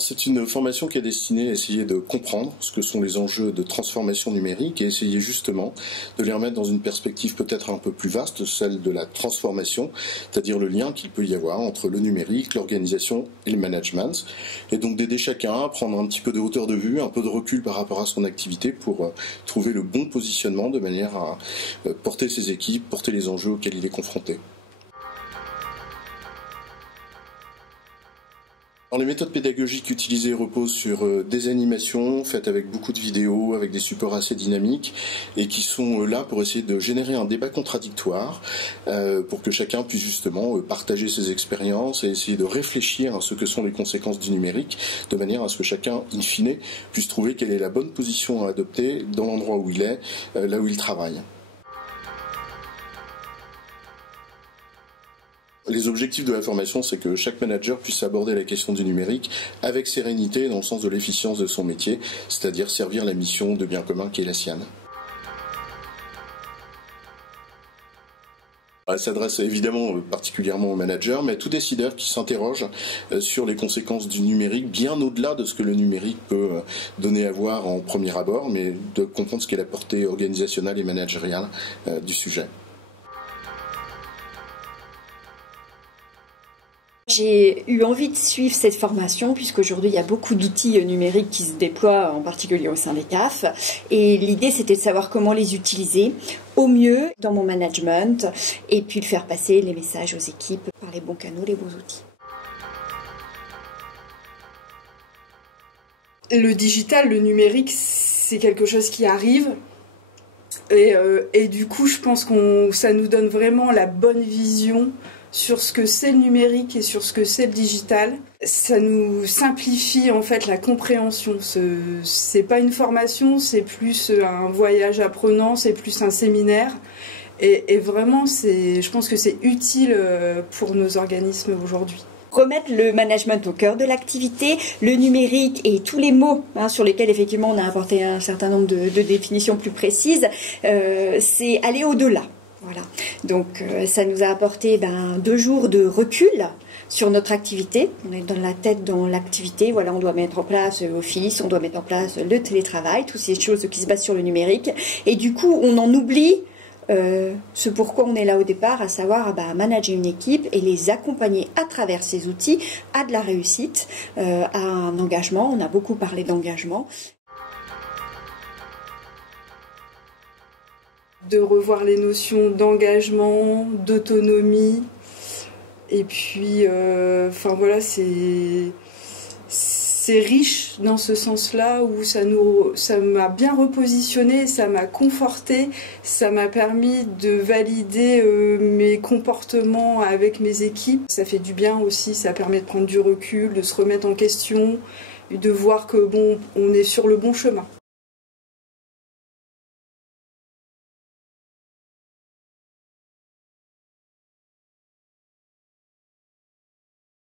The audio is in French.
Alors c'est une formation qui est destinée à essayer de comprendre ce que sont les enjeux de transformation numérique et essayer justement de les remettre dans une perspective peut-être un peu plus vaste, celle de la transformation, c'est-à-dire le lien qu'il peut y avoir entre le numérique, l'organisation et le management, et donc d'aider chacun à prendre un petit peu de hauteur de vue, un peu de recul par rapport à son activité pour trouver le bon positionnement de manière à porter ses équipes, porter les enjeux auxquels il est confronté. Alors, les méthodes pédagogiques utilisées reposent sur des animations faites avec beaucoup de vidéos, avec des supports assez dynamiques et qui sont là pour essayer de générer un débat contradictoire pour que chacun puisse justement partager ses expériences et essayer de réfléchir à ce que sont les conséquences du numérique de manière à ce que chacun, in fine, puisse trouver quelle est la bonne position à adopter dans l'endroit où il est, là où il travaille. Les objectifs de la formation, c'est que chaque manager puisse aborder la question du numérique avec sérénité dans le sens de l'efficience de son métier, c'est-à-dire servir la mission de bien commun qui est la sienne. Elle s'adresse évidemment particulièrement aux managers, mais à tout décideur qui s'interroge sur les conséquences du numérique, bien au-delà de ce que le numérique peut donner à voir en premier abord, mais de comprendre ce qu'est la portée organisationnelle et managériale du sujet. J'ai eu envie de suivre cette formation puisqu'aujourd'hui il y a beaucoup d'outils numériques qui se déploient, en particulier au sein des CAF. Et l'idée c'était de savoir comment les utiliser au mieux dans mon management et puis de faire passer les messages aux équipes par les bons canaux, les bons outils. Le digital, le numérique, c'est quelque chose qui arrive. Et du coup, je pense que ça nous donne vraiment la bonne vision sur ce que c'est le numérique et sur ce que c'est le digital. Ça nous simplifie en fait la compréhension. C'est pas une formation, c'est plus un voyage apprenant, c'est plus un séminaire. Et vraiment, je pense que c'est utile pour nos organismes aujourd'hui. Remettre le management au cœur de l'activité, le numérique et tous les mots sur lesquels effectivement on a apporté un certain nombre de définitions plus précises, c'est aller au-delà. Voilà. Donc ça nous a apporté 2 jours de recul sur notre activité. On est dans la tête dans l'activité. Voilà, on doit mettre en place Office, on doit mettre en place le télétravail, toutes ces choses qui se basent sur le numérique. Et du coup, on en oublie ce pourquoi on est là au départ, à savoir manager une équipe et les accompagner à travers ces outils à de la réussite, à un engagement. On a beaucoup parlé d'engagement. De revoir les notions d'engagement, d'autonomie, et puis, voilà, c'est riche dans ce sens-là où ça m'a bien repositionné, ça m'a conforté, ça m'a permis de valider mes comportements avec mes équipes. Ça fait du bien aussi, ça permet de prendre du recul, de se remettre en question, de voir que on est sur le bon chemin.